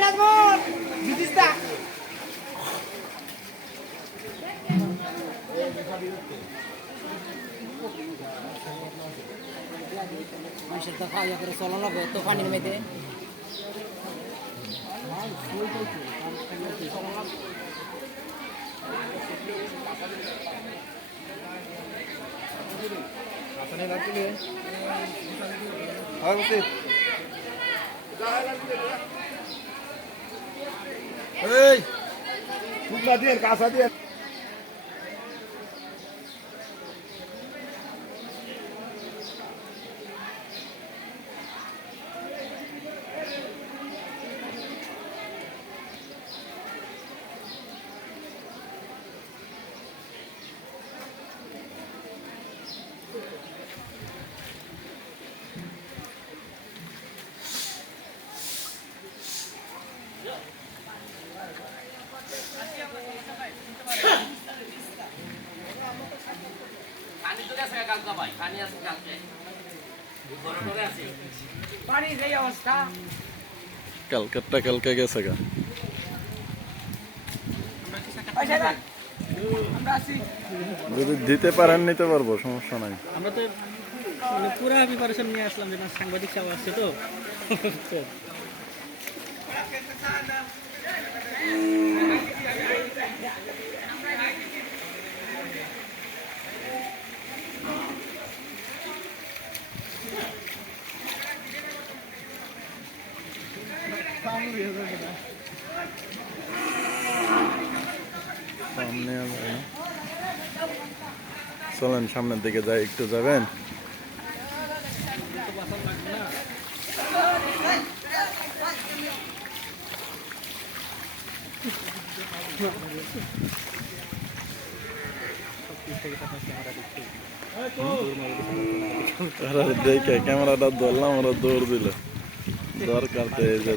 নাজমুল বিদিস্তা মানুষের তো খাওয়া করে চলা লাগবে তো পানির মেয়েতে দিয়ে কাঁচা দিয়ে কালকাটা কালকে গেছে গা যদি দিতে পারেন নিতে পারবো সমস্যা নাই আমরা তো মানে পুরো প্রিপারেশন নিয়ে আসলাম যে না সাংবাদিক সব আসছে তো সামনে চলেন সামনের দিকে যাই একটু যাবেন দেখে ক্যামেরাটা ধরলাম ওরা দৌড় দিল দরকার তো এই যে